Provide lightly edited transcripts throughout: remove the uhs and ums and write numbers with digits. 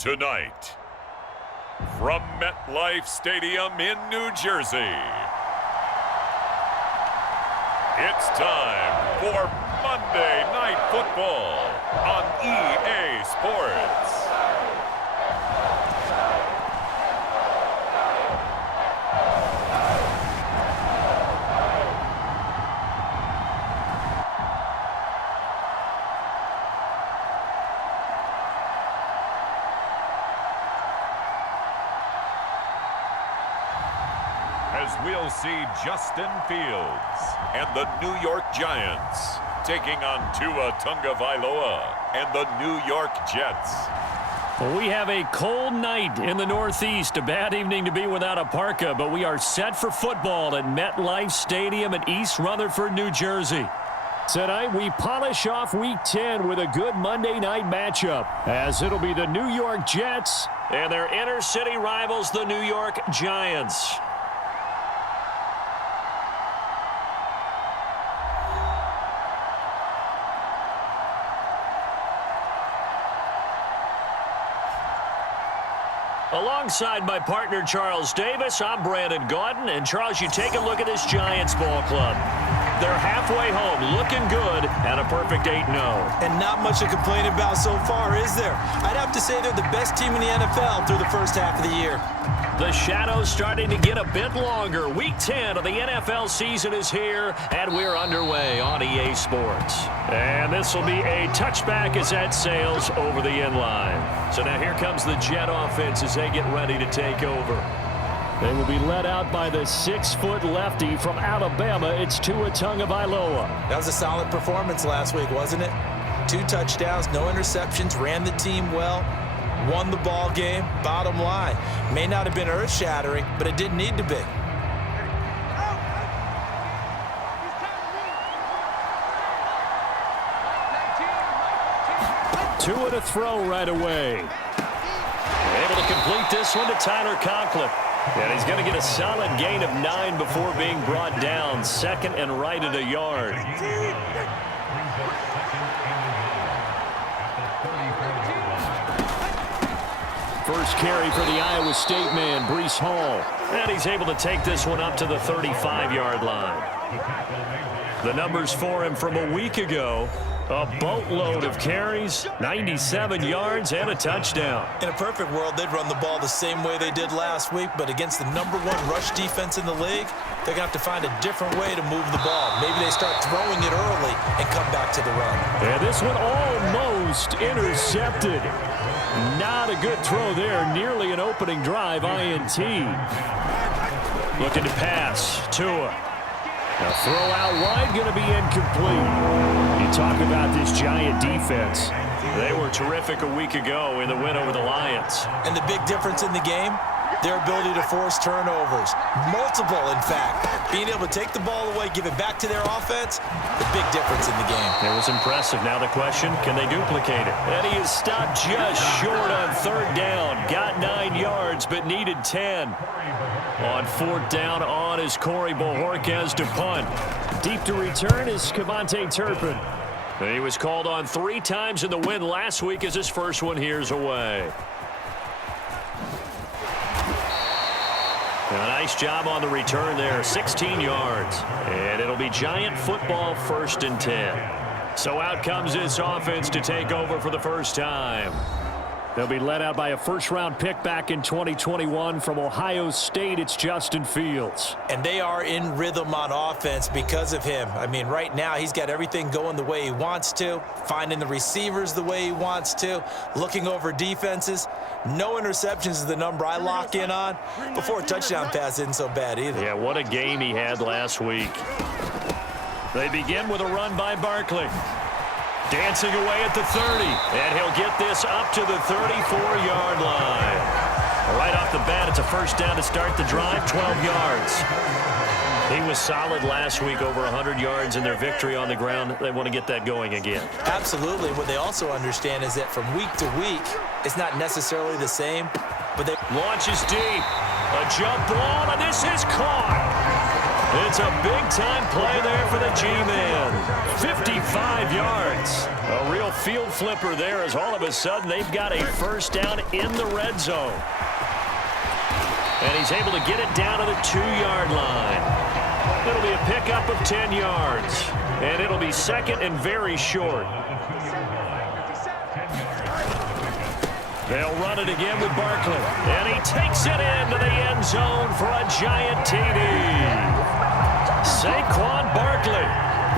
Tonight, from MetLife Stadium in New Jersey, it's time for Monday Night Football on EA Sports. As we'll see Justin Fields and the New York Giants taking on Tua Tagovailoa and the New York Jets. Well, we have a cold night in the Northeast. A bad evening to be without a parka, but we are set for football at MetLife Stadium in East Rutherford, New Jersey. Tonight, we polish off Week 10 with a good Monday night matchup, as it'll be the New York Jets and their inner-city rivals, the New York Giants. Alongside my partner, Charles Davis, I'm Brandon Gaudin. And, Charles, you take a look at this Giants ball club. They're halfway home, looking good, and a perfect 8-0. And not much to complain about so far, is there? I'd have to say they're the best team in the NFL through the first half of the year. The shadow's starting to get a bit longer. Week 10 of the NFL season is here, and we're underway on EA Sports. And this will be a touchback as that sails over the end line. So now here comes the Jet offense as they get ready to take over. They will be led out by the 6-foot lefty from Alabama. It's Tua Tagovailoa. That was a solid performance last week, wasn't it? 2 touchdowns, no interceptions, ran the team well, won the ball game. Bottom line, may not have been earth-shattering, but it didn't need to be. Two to throw right away. Able to complete this one to Tyler Conklin. And he's going to get a solid gain of 9 before being brought down. Second and right at a yard. First carry for the Iowa State man, Breece Hall. And he's able to take this one up to the 35-yard line. The numbers for him from a week ago. A boatload of carries, 97 yards, and a touchdown. In a perfect world, they'd run the ball the same way they did last week, but against the #1 rush defense in the league, they're going to have to find a different way to move the ball. Maybe they start throwing it early and come back to the run. And this one almost intercepted. Not a good throw there. Nearly an opening drive, INT. Looking to pass. Tua. A throw out wide, going to be incomplete. You talk about this Giant defense. They were terrific a week ago in the win over the Lions. And the big difference in the game, their ability to force turnovers. Multiple, in fact. Being able to take the ball away, give it back to their offense, the big difference in the game. It was impressive. Now the question, can they duplicate it? And he is stopped just short on third down. Got 9 yards, but needed 10. On fourth down on is Corey Bojorquez to punt. Deep to return is Kevontae Turpin. He was called on 3 times in the win last week as his first one here's away. A nice job on the return there, 16 yards. And it'll be Giant football, 1st and 10. So out comes this offense to take over for the first time. They'll be led out by a first-round pick back in 2021 from Ohio State. It's Justin Fields. And they are in rhythm on offense because of him. I mean, right now he's got everything going the way he wants to, finding the receivers the way he wants to, looking over defenses. No interceptions is the number I lock in on. Before a touchdown pass isn't so bad either. Yeah, what a game he had last week. They begin with a run by Barkley. Dancing away at the 30, and he'll get this up to the 34-yard line. Right off the bat, it's a first down to start the drive, 12 yards. He was solid last week, over 100 yards in their victory on the ground. They want to get that going again. Absolutely. What they also understand is that from week to week, it's not necessarily the same, but they launches deep. A jump ball, and this is caught. It's a big-time play there for the G-Man. 55 yards. A real field flipper there as all of a sudden they've got a first down in the red zone. And he's able to get it down to the 2-yard line. It'll be a pickup of 10 yards. And it'll be second and very short. They'll run it again with Barkley. And he takes it into the end zone for a Giant TD. Saquon Barkley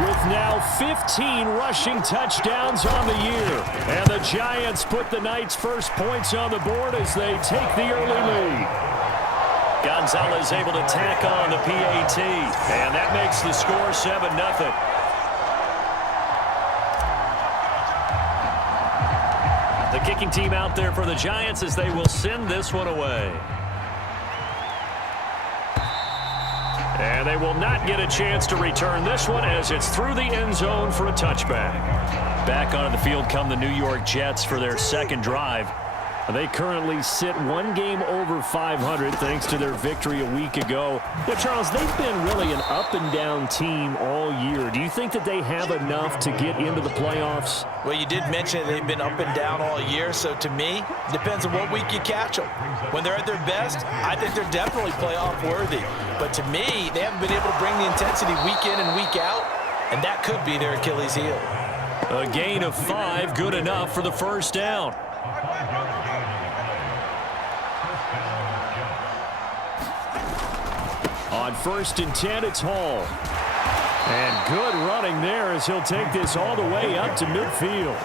with now 15 rushing touchdowns on the year. And the Giants put the Knights' first points on the board as they take the early lead. Gonzalez able to tack on the PAT. And that makes the score 7-0. The kicking team out there for the Giants as they will send this one away. And they will not get a chance to return this one as it's through the end zone for a touchback. Back onto the field come the New York Jets for their second drive. They currently sit 1 game over 500 thanks to their victory a week ago. Now, Charles, they've been really an up-and-down team all year. Do you think that they have enough to get into the playoffs? Well, you did mention they've been up and down all year, so to me, it depends on what week you catch them. When they're at their best, I think they're definitely playoff-worthy. But to me, they haven't been able to bring the intensity week in and week out, and that could be their Achilles heel. A gain of 5, good enough for the first down. On 1st and 10, it's Hall. And good running there as he'll take this all the way up to midfield.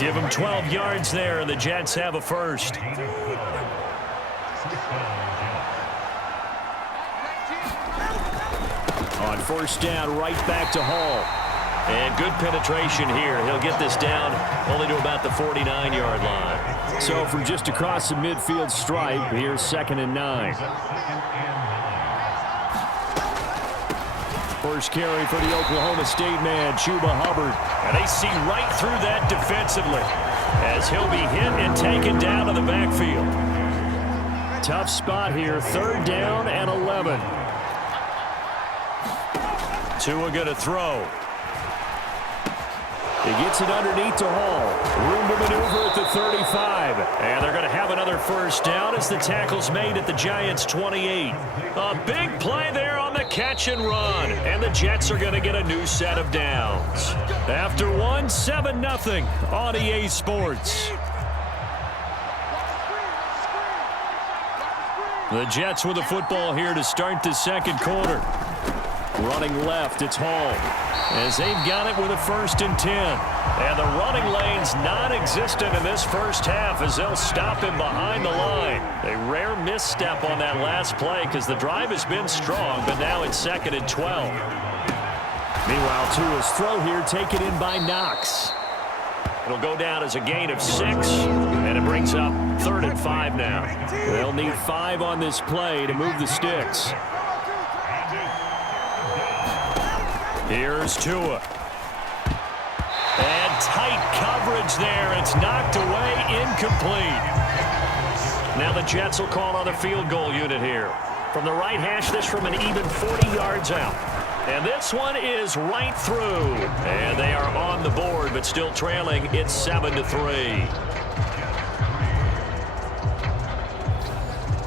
Give him 12 yards there, and the Jets have a first. On 1st down, right back to Hall. And good penetration here. He'll get this down only to about the 49-yard line. So from just across the midfield stripe, here's 2nd and 9. First carry for the Oklahoma State man, Chuba Hubbard. And they see right through that defensively as he'll be hit and taken down to the backfield. Tough spot here, 3rd down and 11. Tua going to throw. He gets it underneath to Hall. Room to maneuver at the 35. And they're going to have another first down as the tackle's made at the Giants' 28. A big play there on the catch and run. And the Jets are going to get a new set of downs. After one, 7-0 on EA Sports. The Jets with the football here to start the 2nd quarter. Running left, it's Hall. As they've got it with a 1st and 10. And the running lane's non-existent in this first half as they'll stop him behind the line. A rare misstep on that last play because the drive has been strong, but now it's 2nd and 12. Meanwhile, Tua's throw here taken in by Knox. It'll go down as a gain of 6, and it brings up 3rd and 5 now. They'll need 5 on this play to move the sticks. Here's Tua. And tight coverage there. It's knocked away, incomplete. Now the Jets will call on a field goal unit here. From the right hash, this from an even 40 yards out. And this one is right through. And they are on the board, but still trailing. It's 7-3.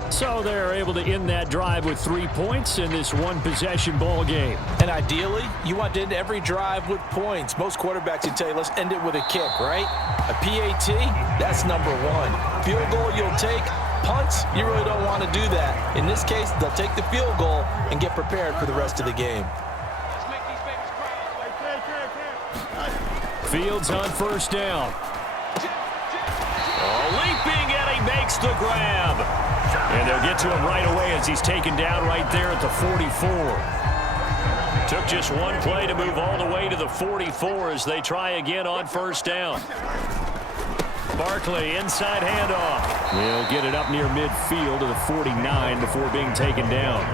So they're able to end that drive with 3 points in this one-possession ball game. And ideally, you want to end every drive with points. Most quarterbacks would tell you, let's end it with a kick, right? A PAT, that's number 1. Field goal you'll take. Punts, you really don't want to do that. In this case, they'll take the field goal and get prepared for the rest of the game. Fields on 1st down. Leaping, and he makes the grab. And they'll get to him right away as he's taken down right there at the 44. Took just one play to move all the way to the 44 as they try again on 1st down. Barkley, inside handoff. He'll get it up near midfield to the 49 before being taken down.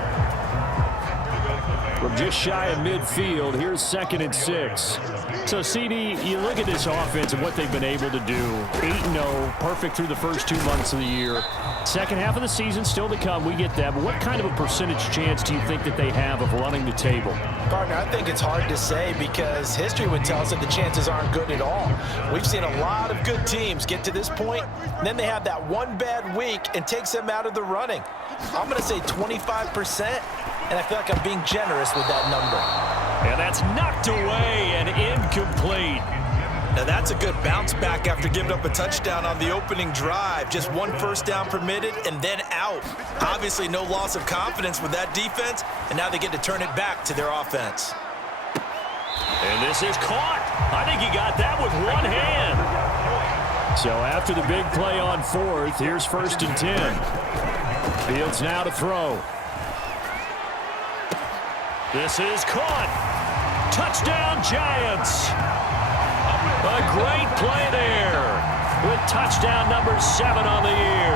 From just shy of midfield, here's 2nd and 6. So, CD, you look at this offense and what they've been able to do. 8-0, perfect through the first 2 months of the year. Second half of the season still to come, we get that. But what kind of a percentage chance do you think that they have of running the table? Partner, I think it's hard to say because history would tell us that the chances aren't good at all. We've seen a lot of good teams get to this point, and then they have that one bad week and takes them out of the running. I'm going to say 25%, and I feel like I'm being generous with that number. And that's knocked away and incomplete. Now that's a good bounce back after giving up a touchdown on the opening drive. Just 1 first down permitted and then out. Obviously no loss of confidence with that defense, and now they get to turn it back to their offense. And this is caught. I think he got that with one hand. So after the big play on 4th, here's 1st and 10. Fields now to throw. This is caught. Touchdown, Giants. A great play there with touchdown number 7 on the year.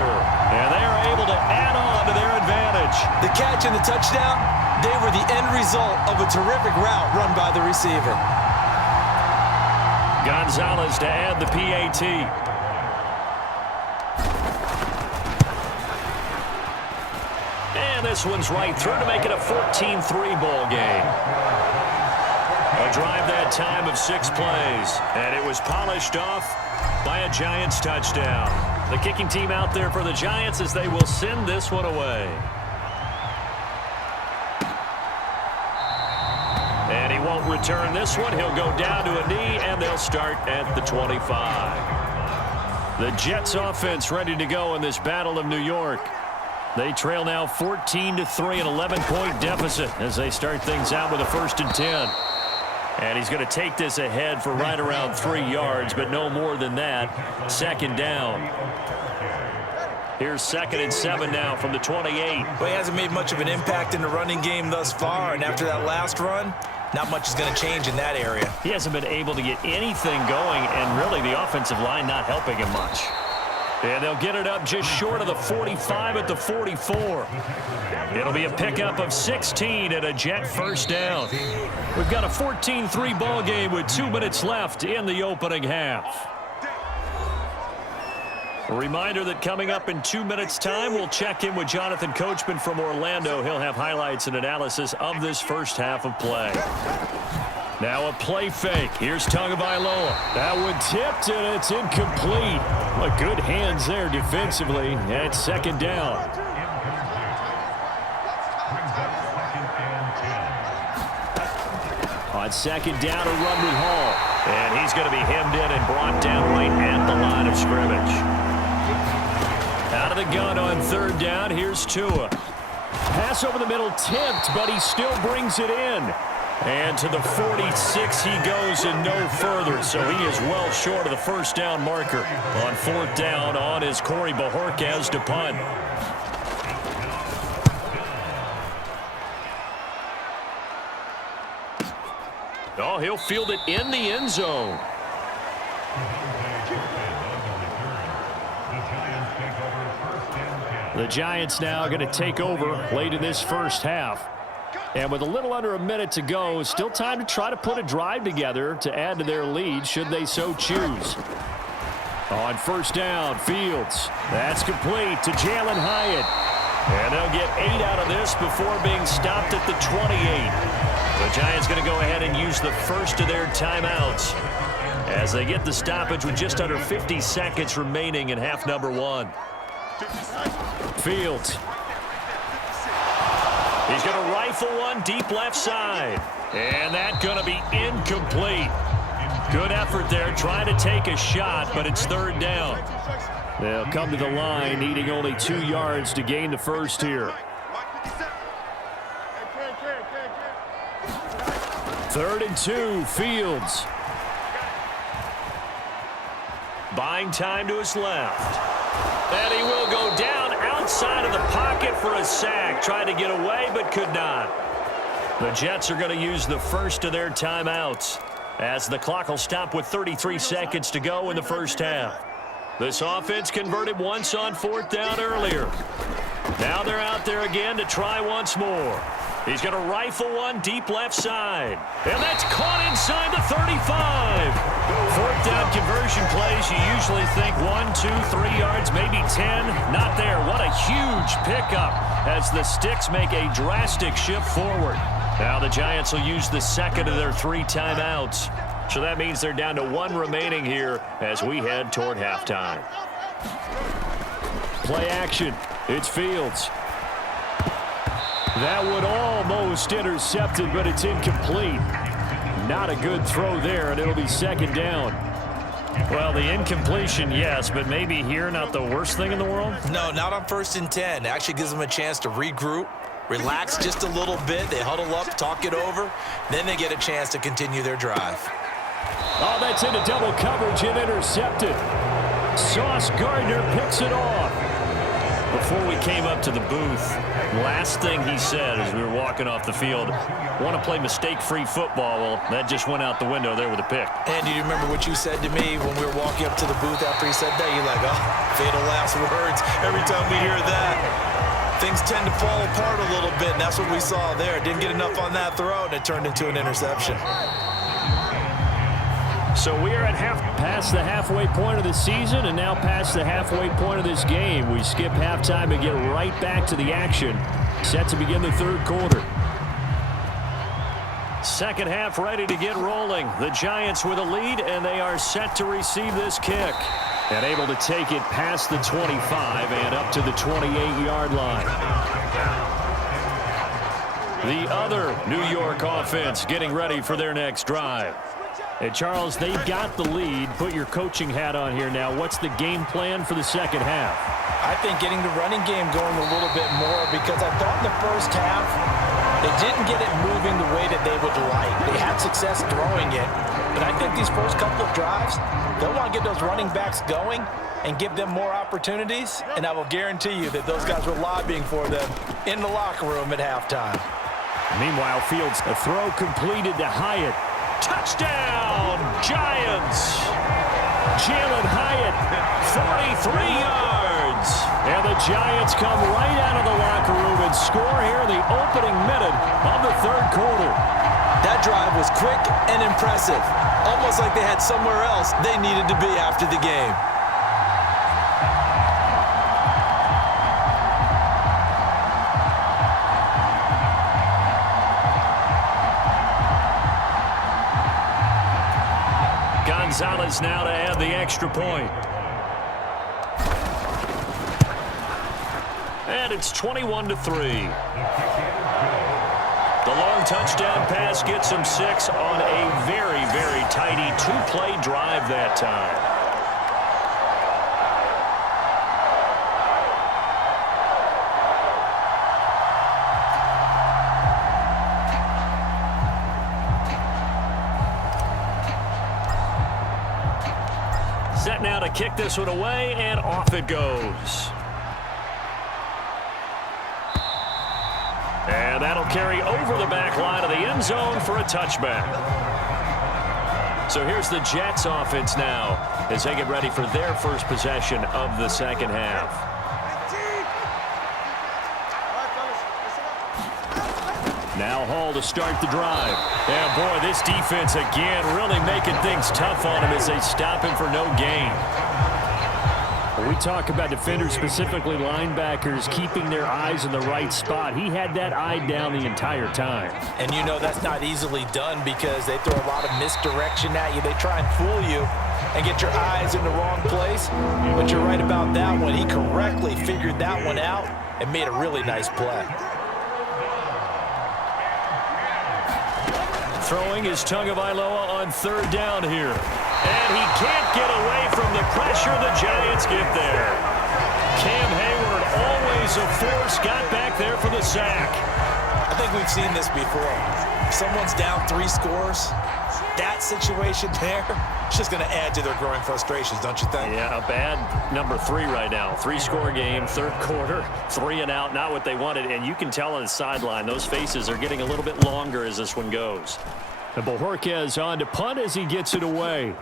And they are able to add on to their advantage. The catch and the touchdown, they were the end result of a terrific route run by the receiver. Gonzalez to add the PAT. And this one's right through to make it a 14-3 ball game. A drive that time of 6 plays, and it was polished off by a Giants touchdown. The kicking team out there for the Giants as they will send this one away. And he won't return this one. He'll go down to a knee, and they'll start at the 25. The Jets offense ready to go in this Battle of New York. They trail now 14-3, an 11-point deficit as they start things out with a 1st and 10. And he's going to take this ahead for right around 3 yards, but no more than that. 2nd down. Here's 2nd and 7 now from the 28. Well, he hasn't made much of an impact in the running game thus far, and after that last run, not much is going to change in that area. He hasn't been able to get anything going, and really the offensive line not helping him much. And they'll get it up just short of the 45 at the 44. It'll be a pickup of 16 and a Jet first down. We've got a 14-3 ball game with 2 minutes left in the opening half. A reminder that coming up in 2 minutes' time, we'll check in with Jonathan Coachman from Orlando. He'll have highlights and analysis of this first half of play. Now a play fake. Here's Tagovailoa. That one tipped, and it's incomplete. But good hands there defensively. And second down. On second down, a run with Hall. And he's going to be hemmed in and brought down right at the line of scrimmage. Out of the gun on third down, here's Tua. Pass over the middle tipped, but he still brings it in. And to the 46 he goes and no further, so he is well short of the first down marker. On fourth down, on is Corey Bajorquez to punt. Oh, he'll field it in the end zone. The Giants now going to take over late in this first half. And with a little under a minute to go, still time to try to put a drive together to add to their lead should they so choose. On first down, Fields. That's complete to Jalen Hyatt. And they'll get 8 out of this before being stopped at the 28. The Giants going to go ahead and use the first of their timeouts as they get the stoppage with just under 50 seconds remaining in half number 1. Fields. He's going to rifle one deep left side. And that's going to be incomplete. Good effort there trying to take a shot, but it's third down. They'll come to the line needing only 2 yards to gain the first here. Third and 2, Fields. Buying time to his left. And he will go down outside of the pocket for a sack. Tried to get away, but could not. The Jets are going to use the first of their timeouts as the clock will stop with 33 seconds to go in the first half. This offense converted once on fourth down earlier. Now they're out there again to try once more. He's going to rifle one deep left side. And that's caught inside the 35. Fourth down conversion plays, you usually think 1, 2, 3 yards, maybe 10. Not there. What a huge pickup as the Sticks make a drastic shift forward. Now the Giants will use the second of their 3 timeouts. So that means they're down to 1 remaining here as we head toward halftime. Play action. It's Fields. That one almost intercepted, but it's incomplete. Not a good throw there, and it'll be second down. Well, the incompletion, yes, but maybe here not the worst thing in the world? No, not on 1st and 10. Actually gives them a chance to regroup, relax just a little bit. They huddle up, talk it over. Then they get a chance to continue their drive. Oh, that's into double coverage and intercepted. Sauce Gardner picks it off. Before we came up to the booth, last thing he said as we were walking off the field, want to play mistake-free football. Well, that just went out the window there with a pick. And do you remember what you said to me when we were walking up to the booth after he said that? You're like, oh, fatal last words. Every time we hear that, things tend to fall apart a little bit, and that's what we saw there. Didn't get enough on that throw, and it turned into an interception. So we are at past the halfway point of the season and now past the halfway point of this game. We skip halftime and get right back to the action. Set to begin the third quarter. Second half ready to get rolling. The Giants with a lead, and they are set to receive this kick. And able to take it past the 25 and up to the 28-yard line. The other New York offense getting ready for their next drive. Hey, Charles, they've got the lead. Put your coaching hat on here now. What's the game plan for the second half? I think getting the running game going a little bit more, because I thought in the first half they didn't get it moving the way that they would like. They had success throwing it, but I think these first couple of drives, they'll want to get those running backs going and give them more opportunities, and I will guarantee you that those guys were lobbying for them in the locker room at halftime. Meanwhile, Fields, a throw completed to Hyatt. Touchdown, Giants! Jalen Hyatt, 43 yards. And the Giants come right out of the locker room and score here in the opening minute of the third quarter. That drive was quick and impressive. Almost like they had somewhere else they needed to be after the game. Gonzalez now to add the extra point. And it's 21-3. The long touchdown pass gets him 6 on a very, very tidy two-play drive that time. Set now to kick this one away, and off it goes. And that'll carry over the back line of the end zone for a touchback. So here's the Jets offense now as they get ready for their first possession of the second half. Now Hall to start the drive. And boy, this defense again really making things tough on him as they stop him for no gain. When we talk about defenders, specifically linebackers, keeping their eyes in the right spot, he had that eye down the entire time. And you know that's not easily done because they throw a lot of misdirection at you. They try and fool you and get your eyes in the wrong place. But you're right about that one. He correctly figured that one out and made a really nice play. Throwing is Tagovailoa on third down here. And he can't get away from the pressure the Giants get there. Cam Hayward, always a force, got back there for the sack. I think we've seen this before. If someone's down 3 scores, that situation there, it's just going to add to their growing frustrations, don't you think? Yeah, a bad number 3 right now. 3-score game, third quarter, 3 and out, not what they wanted. And you can tell on the sideline, those faces are getting a little bit longer as this one goes. And Bojorquez on to punt as he gets it away.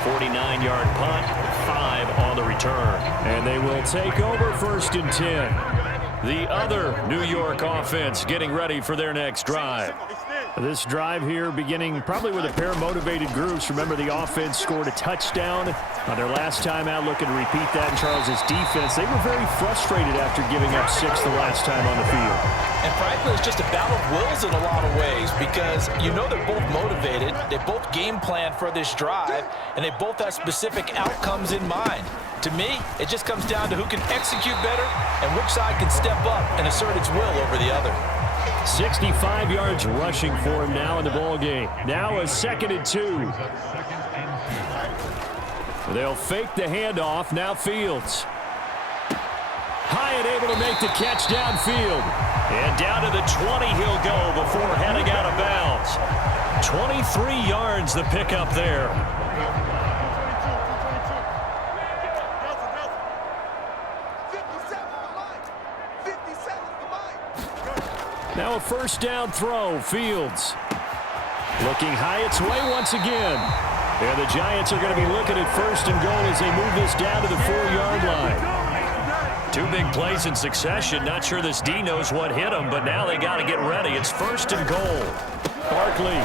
49-yard punt, 5 on the return. And they will take over 1st and 10. The other New York offense getting ready for their next drive. This drive here beginning probably with a pair of motivated groups. Remember, the offense scored a touchdown on their last time out, looking to repeat that in Charles' defense. They were very frustrated after giving up 6 the last time on the field. And frankly, it's just a battle of wills in a lot of ways because you know they're both motivated, they both game plan for this drive, and they both have specific outcomes in mind. To me, it just comes down to who can execute better and which side can step up and assert its will over the other. 65 yards rushing for him now in the ball game. Now a 2nd and 2. They'll fake the handoff. Now Fields. Hyatt able to make the catch downfield. And down to the 20 he'll go before heading out of bounds. 23 yards the pickup there. Now a 1st down throw. Fields looking Hyatt's way once again. And the Giants are going to be looking at 1st and goal as they move this down to the 4-yard line. 2 big plays in succession. Not sure this D knows what hit him, but now they got to get ready. It's 1st and goal. Barkley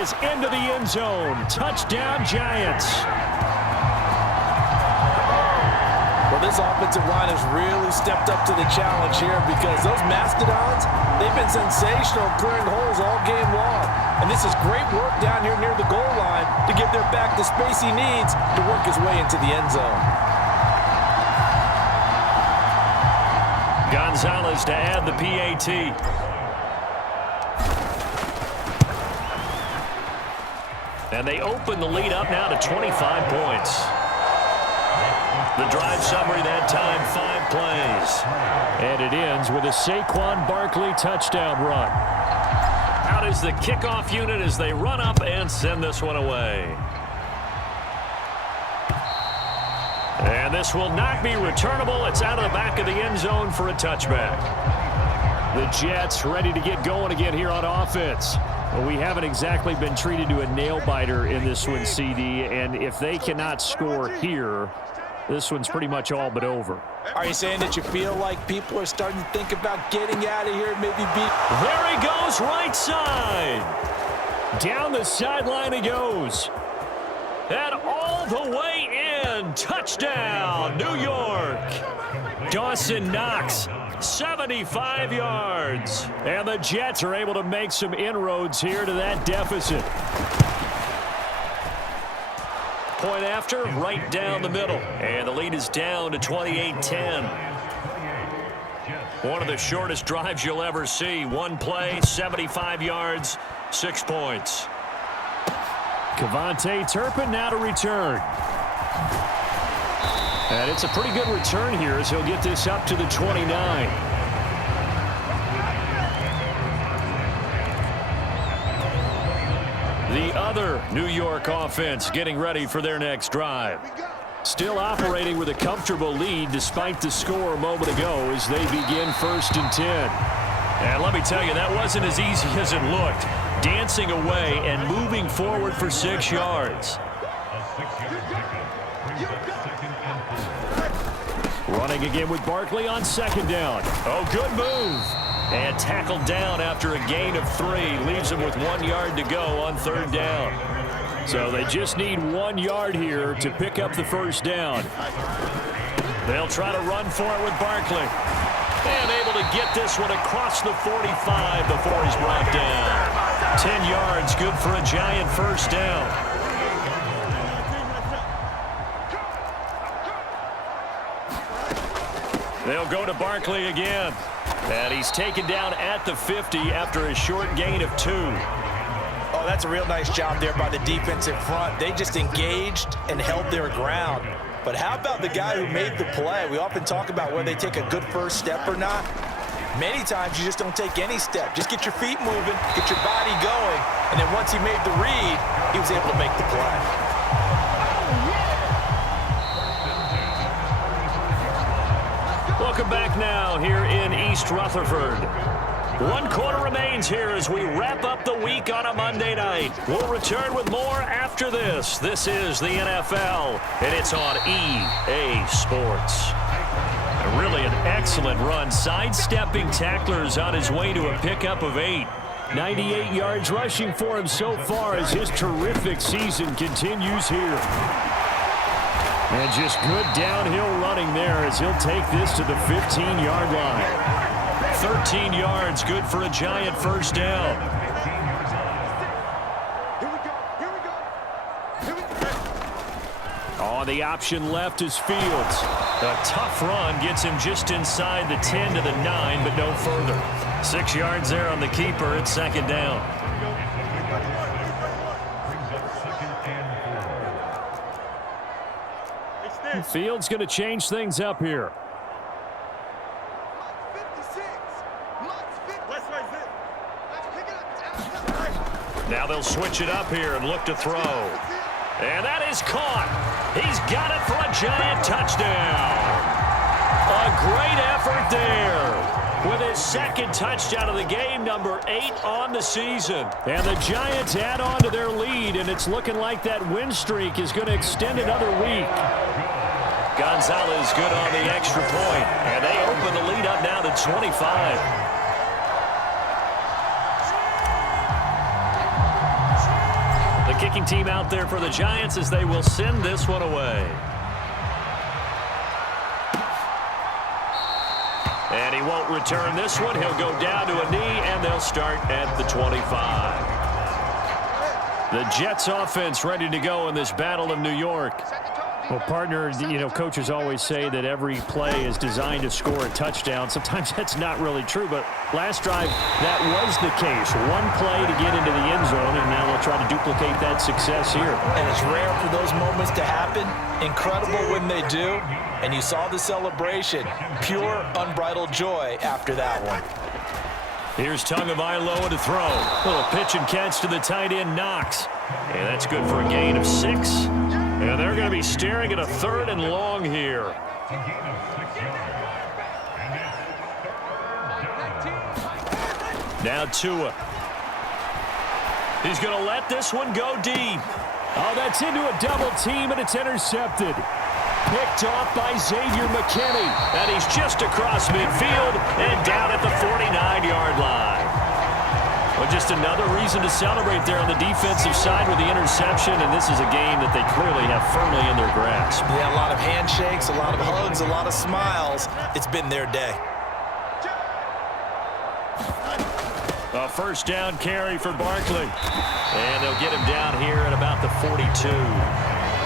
is into the end zone. Touchdown, Giants. Well, this offensive line has really stepped up to the challenge here because those Mastodons, they've been sensational clearing holes all game long. And this is great work down here near the goal line to give their back the space he needs to work his way into the end zone. Gonzalez to add the PAT. And they open the lead up now to 25 points. The drive summary that time, 5 plays. And it ends with a Saquon Barkley touchdown run. Out is the kickoff unit as they run up and send this one away. And this will not be returnable. It's out of the back of the end zone for a touchback. The Jets ready to get going again here on offense. Well, we haven't exactly been treated to a nail-biter in this one, CD, and if they cannot score here, this one's pretty much all but over. Are you saying that you feel like people are starting to think about getting out of here, maybe There he goes, right side. Down the sideline he goes. And all the way in. Touchdown, New York. Dawson Knox, 75 yards. And the Jets are able to make some inroads here to that deficit. Point after, right down the middle. And the lead is down to 28-10. One of the shortest drives you'll ever see. One play, 75 yards, 6 points. Kevontae Turpin now to return. And it's a pretty good return here as he'll get this up to the 29. The other New York offense getting ready for their next drive. Still operating with a comfortable lead despite the score a moment ago as they begin 1st and 10. And let me tell you, that wasn't as easy as it looked. Dancing away and moving forward for 6 yards. Running again with Barkley on 2nd down. Oh, good move. And tackled down after a gain of 3. Leaves him with 1 yard to go on 3rd down. So they just need 1 yard here to pick up the 1st down. They'll try to run for it with Barkley. And able to get this one across the 45 before he's brought down. 10 yards, good for a Giant 1st down. They'll go to Barkley again. And he's taken down at the 50 after a short gain of 2. Oh, that's a real nice job there by the defensive front. They just engaged and held their ground. But how about the guy who made the play? We often talk about whether they take a good first step or not. Many times you just don't take any step. Just get your feet moving, get your body going, and then once he made the read, he was able to make the play. Welcome back now here in East Rutherford. 1 quarter remains here as we wrap up the week on a Monday night. We'll return with more after this. This is the NFL, and it's on EA Sports. Really an excellent run, sidestepping tacklers on his way to a pickup of 8. 98 yards rushing for him so far as his terrific season continues here. And just good downhill running there as he'll take this to the 15-yard line. 13 yards, good for a Giant 1st down. On the option left is Fields. A tough run gets him just inside the 10 to the 9, but no further. 6 yards there on the keeper. It's 2nd down. Fields going to change things up here. Now they'll switch it up here and look to throw. And that is caught. He's got it for a Giant touchdown. A great effort there with his 2nd touchdown of the game, number 8 on the season. And the Giants add on to their lead, and it's looking like that win streak is going to extend another week. Gonzalez good on the extra point, and they open the lead up now to 25. The kicking team out there for the Giants as they will send this one away. And he won't return this one. He'll go down to a knee, and they'll start at the 25. The Jets offense ready to go in this Battle of New York. Well, partner, coaches always say that every play is designed to score a touchdown. Sometimes that's not really true, but last drive, that was the case. One play to get into the end zone, and now they'll try to duplicate that success here. And it's rare for those moments to happen. Incredible when they do. And you saw the celebration. Pure, unbridled joy after that one. Here's Tagovailoa to throw. Little pitch and catch to the tight end, Knox. And that's good for a gain of 6. And they're going to be staring at a 3rd and long here. Now Tua. He's going to let this one go deep. Oh, that's into a double team, and it's intercepted. Picked off by Xavier McKinney. And he's just across midfield and down at the 49-yard line. Well, just another reason to celebrate there on the defensive side with the interception, and this is a game that they clearly have firmly in their grasp. Yeah, a lot of handshakes, a lot of hugs, a lot of smiles. It's been their day. A 1st down carry for Barkley. And they'll get him down here at about the 42.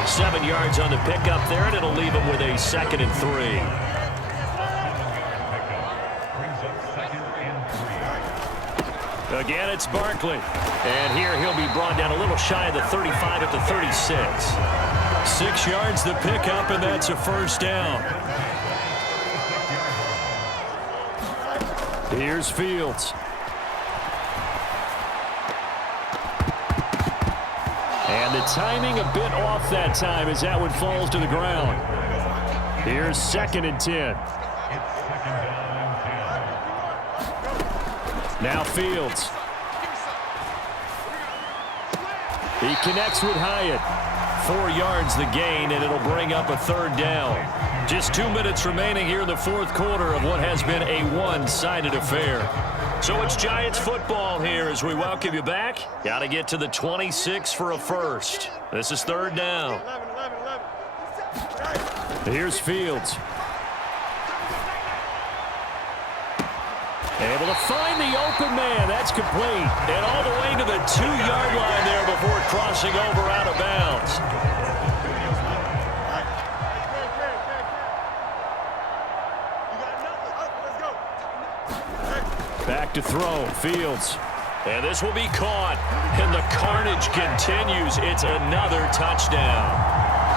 7 yards on the pickup there, and it'll leave him with a 2nd and 3. Again, it's Barkley. And here he'll be brought down a little shy of the 35 at the 36. 6 yards the pickup, and that's a 1st down. Here's Fields. And the timing a bit off that time as that one falls to the ground. Here's 2nd and 10. Now Fields. He connects with Hyatt. 4 yards the gain, and it'll bring up a 3rd down. Just 2 minutes remaining here in the 4th quarter of what has been a one-sided affair. So it's Giants football here as we welcome you back. Got to get to the 26 for a 1st. This is 3rd down. Here's Fields. Able to find the open man. That's complete. And all the way to the 2-yard line there before crossing over out of bounds. Back to throw. Fields. And this will be caught. And the carnage continues. It's another touchdown.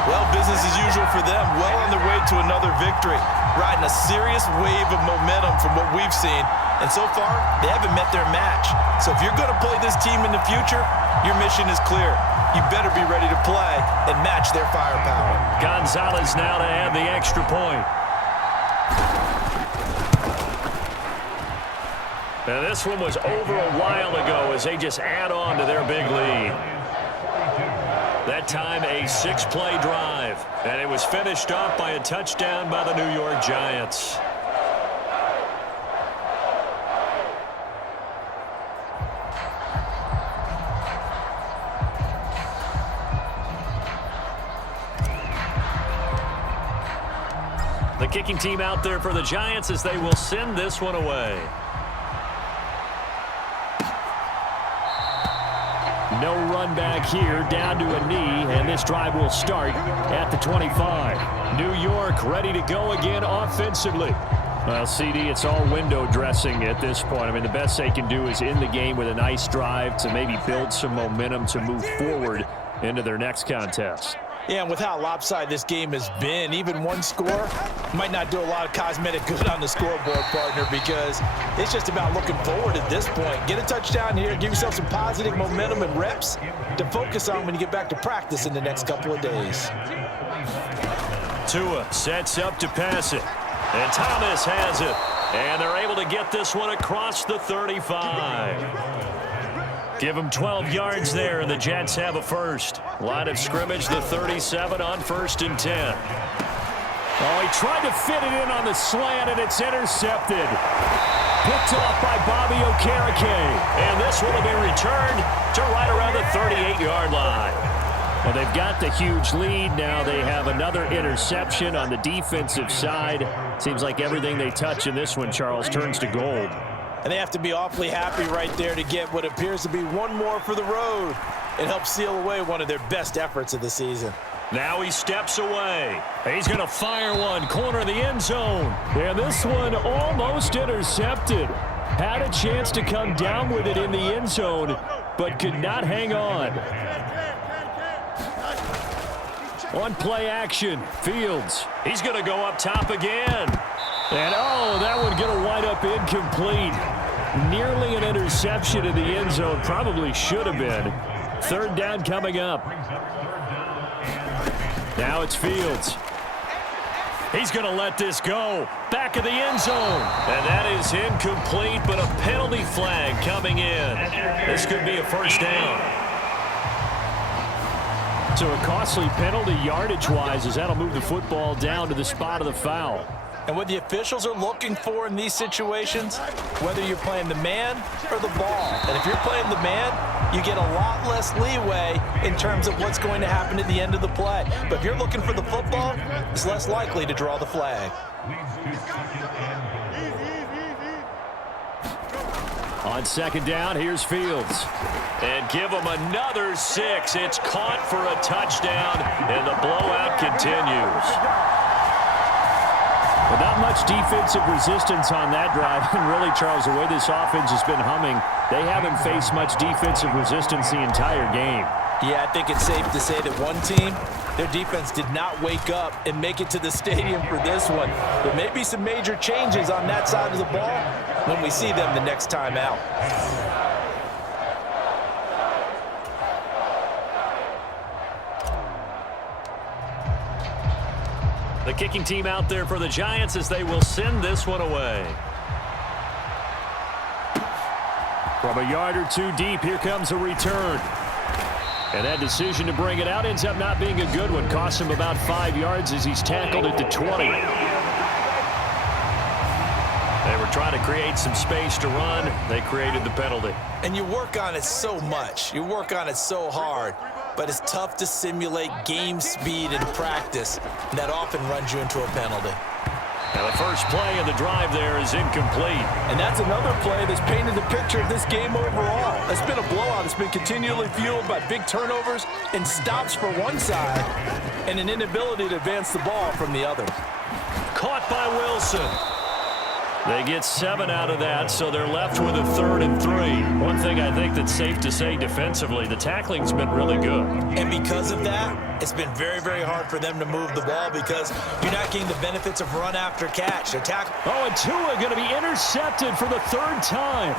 Well, business as usual for them. Well on their way to another victory. Riding a serious wave of momentum from what we've seen. And so far, they haven't met their match. So if you're going to play this team in the future, your mission is clear. You better be ready to play and match their firepower. Gonzalez now to add the extra point. Now this one was over a while ago as they just add on to their big lead. That time a 6-play drive. And it was finished off by a touchdown by the New York Giants. The kicking team out there for the Giants as they will send this one away. No run back here, down to a knee, and this drive will start at the 25. New York ready to go again offensively. Well, CD, it's all window dressing at this point. I mean, the best they can do is end the game with a nice drive to maybe build some momentum to move forward into their next contest. Yeah, and with how lopsided this game has been, even one score might not do a lot of cosmetic good on the scoreboard, partner, because it's just about looking forward at this point. Get a touchdown here, give yourself some positive momentum and reps to focus on when you get back to practice in the next couple of days. Tua sets up to pass it, and Thomas has it, and they're able to get this one across the 35. Give them 12 yards there, and the Jets have a 1st. Line of scrimmage, the 37 on 1st and 10. Oh, he tried to fit it in on the slant, and it's intercepted. Picked off by Bobby Okereke. And this one will be returned to right around the 38-yard line. Well, they've got the huge lead. Now they have another interception on the defensive side. Seems like everything they touch in this one, Charles, turns to gold. And they have to be awfully happy right there to get what appears to be one more for the road. It helps seal away one of their best efforts of the season. Now he steps away. He's going to fire one, corner of the end zone. And this one almost intercepted. Had a chance to come down with it in the end zone, but could not hang on. On play action, Fields. He's going to go up top again. And, oh, that one going to wind up incomplete. Nearly an interception in the end zone. Probably should have been. 3rd down coming up. Now it's Fields. He's going to let this go. Back of the end zone. And that is incomplete, but a penalty flag coming in. This could be a first down. So a costly penalty yardage-wise as that'll move the football down to the spot of the foul. And what the officials are looking for in these situations, whether you're playing the man or the ball. And if you're playing the man, you get a lot less leeway in terms of what's going to happen at the end of the play. But if you're looking for the football, it's less likely to draw the flag. On second down, here's Fields. And give him another 6. It's caught for a touchdown, and the blowout continues. But not much defensive resistance on that drive. And really, Charles, the way this offense has been humming, they haven't faced much defensive resistance the entire game. Yeah, I think it's safe to say that one team, their defense did not wake up and make it to the stadium for this one. There may be some major changes on that side of the ball when we see them the next time out. The kicking team out there for the Giants as they will send this one away. From a yard or two deep, here comes a return. And that decision to bring it out ends up not being a good one. Costs him about 5 yards as he's tackled at the 20. They were trying to create some space to run. They created the penalty. And you work on it so much. You work on it so hard. But it's tough to simulate game speed in practice. And that often runs you into a penalty. Now the first play of the drive there is incomplete. And that's another play that's painted the picture of this game overall. It's been a blowout. It's been continually fueled by big turnovers and stops for one side and an inability to advance the ball from the other. Caught by Wilson. They get 7 out of that, so they're left with a 3rd and 3. One thing I think that's safe to say defensively, the tackling's been really good. And because of that, it's been very, very hard for them to move the ball because you're not getting the benefits of run after catch. Oh, and Tua going to be intercepted for the 3rd time.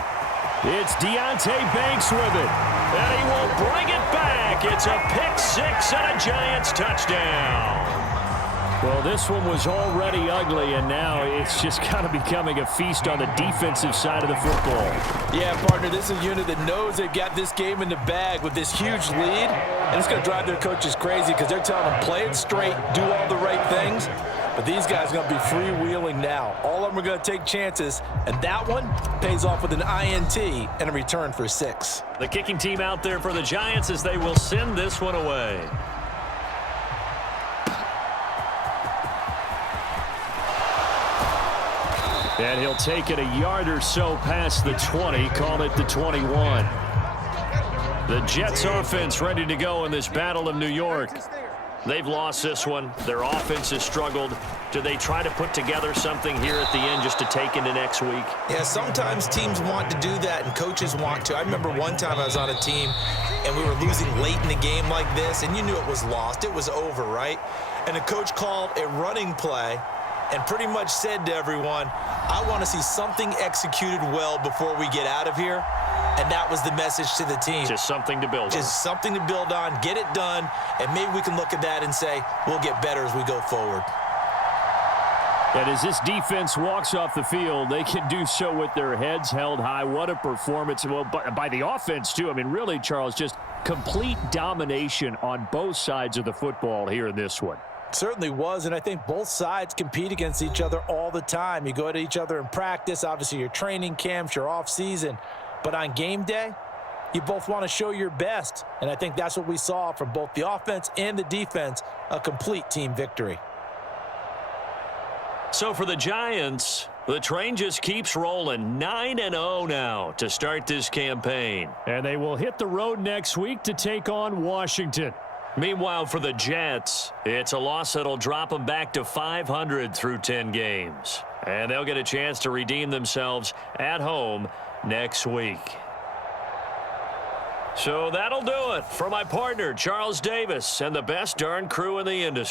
It's Deontay Banks with it. And he will bring it back. It's a pick-6 and a Giants touchdown. Well, this one was already ugly, and now it's just kind of becoming a feast on the defensive side of the football. Yeah, partner, this is a unit that knows they've got this game in the bag with this huge lead, and it's going to drive their coaches crazy because they're telling them play it straight, do all the right things. But these guys are going to be freewheeling now. All of them are going to take chances, and that one pays off with an INT and a return for 6. The kicking team out there for the Giants as they will send this one away. And he'll take it a yard or so past the 20, call it the 21. The Jets offense ready to go in this Battle of New York. They've lost this one. Their offense has struggled. Do they try to put together something here at the end just to take into next week? Yeah, sometimes teams want to do that and coaches want to. I remember one time I was on a team and we were losing late in the game like this, and you knew it was lost. It was over, right? And the coach called a running play and pretty much said to everyone, I want to see something executed well before we get out of here. And that was the message to the team. Just something to build on. Just something to build on, get it done, and maybe we can look at that and say, we'll get better as we go forward. And as this defense walks off the field, they can do so with their heads held high. What a performance. Well, by the offense, too. I mean, really, Charles, just complete domination on both sides of the football here in this one. Certainly was, and I think both sides compete against each other all the time. You go to each other in practice, obviously your training camps, your off-season. But on game day, you both want to show your best. And I think that's what we saw from both the offense and the defense, a complete team victory. So for the Giants, the train just keeps rolling. 9-0 now to start this campaign. And they will hit the road next week to take on Washington. Meanwhile, for the Jets, it's a loss that'll drop them back to 500 through 10 games. And they'll get a chance to redeem themselves at home next week. So that'll do it for my partner, Charles Davis, and the best darn crew in the industry.